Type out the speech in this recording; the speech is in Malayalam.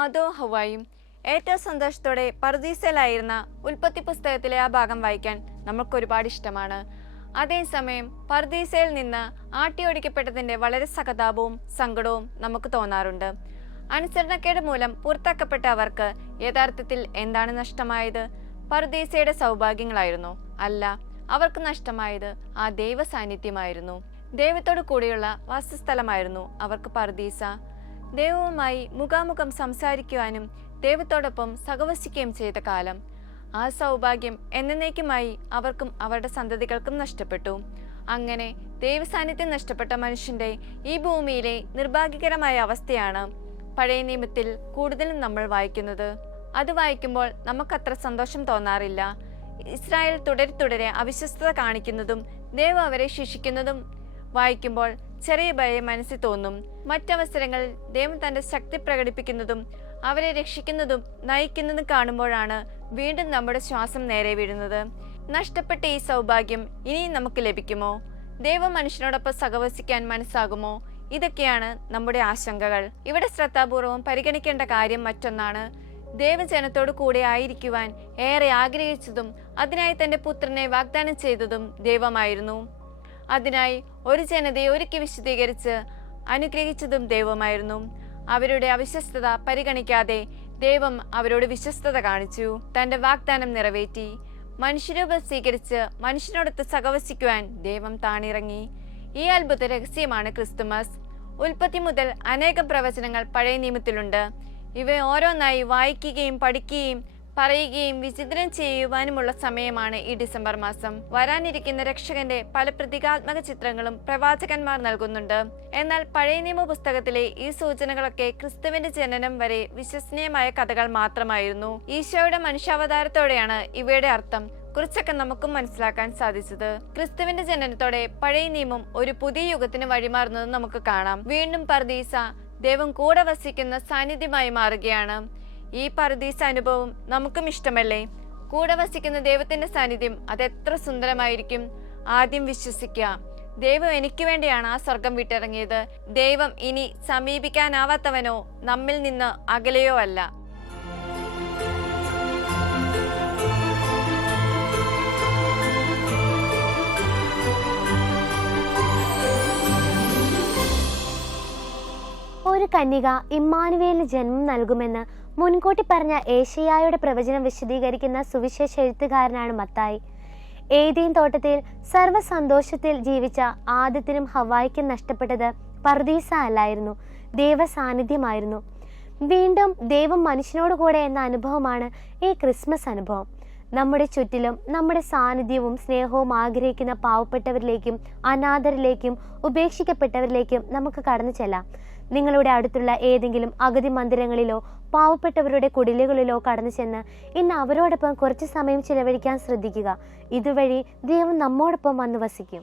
ആദോ ഹവായും ഏറ്റവും സന്തോഷത്തോടെ പർദീസയിലായിരുന്ന ഉൽപ്പത്തി പുസ്തകത്തിലെ ആ ഭാഗം വായിക്കാൻ നമുക്ക് ഒരുപാട് ഇഷ്ടമാണ് അതേസമയം പർദീസയിൽ നിന്ന് ആട്ടിയോടിക്കപ്പെട്ടതിന്റെ വളരെ സഹതാപവും സങ്കടവും നമുക്ക് തോന്നാറുണ്ട്. അനുസരണക്കേട് മൂലം പുറത്താക്കപ്പെട്ട അവർക്ക് യഥാർത്ഥത്തിൽ എന്താണ് നഷ്ടമായത്? പർദീസയുടെ സൗഭാഗ്യങ്ങളായിരുന്നു. അല്ല അവർക്ക് നഷ്ടമായത് ആ ദൈവ സാന്നിധ്യമായിരുന്നു ദൈവത്തോടു കൂടിയുള്ള വാസസ്ഥലമായിരുന്നു അവർക്ക് പർദീസ. ദൈവവുമായി മുഖാമുഖം സംസാരിക്കുവാനും ദൈവത്തോടൊപ്പം സഹവസിക്കുകയും ചെയ്ത കാലം. ആ സൗഭാഗ്യം എന്നേക്കുമായി അവർക്കും അവരുടെ സന്തതികൾക്കും നഷ്ടപ്പെട്ടു. അങ്ങനെ ദൈവസാന്നിധ്യം നഷ്ടപ്പെട്ട മനുഷ്യന്റെ ഈ ഭൂമിയിലെ നിർഭാഗ്യകരമായ അവസ്ഥയാണ് പഴയ നിയമത്തിൽ കൂടുതലും നമ്മൾ വായിക്കുന്നത്. അത് വായിക്കുമ്പോൾ നമുക്കത്ര സന്തോഷം തോന്നാറില്ല. ഇസ്രായേൽ തുടരെ തുടരെ അവിശ്വസ്തത കാണിക്കുന്നതും ദൈവം അവരെ ശിക്ഷിക്കുന്നതും വായിക്കുമ്പോൾ ചെറിയ ഭയം മനസ്സിൽ തോന്നും. മറ്റവസരങ്ങളിൽ ദൈവം തന്റെ ശക്തി പ്രകടിപ്പിക്കുന്നതും അവരെ രക്ഷിക്കുന്നതും നയിക്കുന്നതും കാണുമ്പോഴാണ് വീണ്ടും നമ്മുടെ ശ്വാസം നേരെ വീഴുന്നത്. നഷ്ടപ്പെട്ട ഈ സൗഭാഗ്യം ഇനിയും നമുക്ക് ലഭിക്കുമോ? ദൈവം മനുഷ്യനോടൊപ്പം സഹവസിക്കാൻ മനസ്സാകുമോ? ഇതൊക്കെയാണ് നമ്മുടെ ആശങ്കകൾ. ഇവിടെ ശ്രദ്ധാപൂർവം പരിഗണിക്കേണ്ട കാര്യം മറ്റൊന്നാണ്. ദൈവജനത്തോടു കൂടെ ആയിരിക്കുവാൻ ഏറെ ആഗ്രഹിച്ചതും അതിനായി തന്റെ പുത്രനെ വാഗ്ദാനം ചെയ്തതും ദൈവമായിരുന്നു. അതിനായി ഒരു ജനതയെ ഒരുക്കി വിശദീകരിച്ച് അനുഗ്രഹിച്ചതും ദൈവമായിരുന്നു. അവരുടെ അവിശ്വസ്തത പരിഗണിക്കാതെ ദൈവം അവരോട് വിശ്വസ്തത കാണിച്ചു. തന്റെ വാഗ്ദാനം നിറവേറ്റി. മനുഷ്യരൂപം സ്വീകരിച്ച് മനുഷ്യനോടൊത്ത് സഹവസിക്കുവാൻ ദൈവം താണിറങ്ങി. ഈ അത്ഭുത രഹസ്യമാണ് ക്രിസ്തുമസ്. ഉൽപ്പത്തി മുതൽ അനേകം പ്രവചനങ്ങൾ പഴയ നിയമത്തിലുണ്ട്. ഇവ ഓരോന്നായി വായിക്കുകയും പഠിക്കുകയും പറയുകയും വിചിത്രം ചെയ്യുവാനുമുള്ള സമയമാണ് ഈ ഡിസംബർ മാസം. വരാനിരിക്കുന്ന രക്ഷകന്റെ പല പ്രതീകാത്മക ചിത്രങ്ങളും പ്രവാചകന്മാർ നൽകുന്നുണ്ട്. എന്നാൽ പഴയ നിയമ പുസ്തകത്തിലെ ഈ സൂചനകളൊക്കെ ക്രിസ്തുവിന്റെ ജനനം വരെ വിശ്വസനീയമായ കഥകൾ മാത്രമായിരുന്നു. ഈശോയുടെ മനുഷ്യാവതാരത്തോടെയാണ് ഇവയുടെ അർത്ഥം കുറിച്ചൊക്കെ നമുക്കും മനസ്സിലാക്കാൻ സാധിച്ചത്. ക്രിസ്തുവിന്റെ ജനനത്തോടെ പഴയ നിയമം ഒരു പുതിയ യുഗത്തിന് വഴിമാറുന്നത് നമുക്ക് കാണാം. വീണ്ടും പർദീസ ദൈവം കൂടെ വസിക്കുന്ന സാന്നിധ്യമായി മാറുകയാണ്. ഈ പർദീസ അനുഭവം നമുക്കും ഇഷ്ടമല്ലേ? കൂടെ വസിക്കുന്ന ദൈവത്തിന്റെ സാന്നിധ്യം അത് എത്ര സുന്ദരമായിരിക്കും. ആദ്യം വിശ്വസിക്കുക. ദൈവം എനിക്ക് വേണ്ടിയാണ് ആ സ്വർഗം വിട്ടിറങ്ങിയത്. ദൈവം ഇനി സമീപിക്കാനാവാത്തവനോ നമ്മിൽ നിന്ന് അകലെയോ അല്ല. ഒരു കന്യക ഇമ്മാനുവേലിന് ജന്മം നൽകുമെന്ന് മുൻകൂട്ടി പറഞ്ഞ ഏഷ്യായുടെ പ്രവചനം വിശദീകരിക്കുന്ന സുവിശേഷ എഴുത്തുകാരനാണ് മത്തായി. ഏതീൻ തോട്ടത്തിൽ സർവസന്തോഷത്തിൽ ജീവിച്ച ആദ്യത്തിനും ഹവായിക്കും നഷ്ടപ്പെട്ടത് പർദീസ അല്ലായിരുന്നു. ദൈവസാന്നിധ്യമായിരുന്നു. വീണ്ടും ദൈവം മനുഷ്യനോട് കൂടെ എന്ന അനുഭവമാണ് ഈ ക്രിസ്മസ് അനുഭവം. നമ്മുടെ ചുറ്റിലും നമ്മുടെ സാന്നിധ്യവും സ്നേഹവും ആഗ്രഹിക്കുന്ന പാവപ്പെട്ടവരിലേക്കും അനാഥരിലേക്കും ഉപേക്ഷിക്കപ്പെട്ടവരിലേക്കും നമുക്ക് കടന്നു ചെല്ലാം. നിങ്ങളുടെ അടുത്തുള്ള ഏതെങ്കിലും അഗതി മന്ദിരങ്ങളിലോ പാവപ്പെട്ടവരുടെ കുടിലുകളിലോ കടന്നു ചെന്ന് ഇന്ന് അവരോടൊപ്പം കുറച്ച് സമയം ചിലവഴിക്കാൻ ശ്രദ്ധിക്കുക. ഇതുവഴി ദൈവം നമ്മോടൊപ്പം വന്ന് വസിക്കും.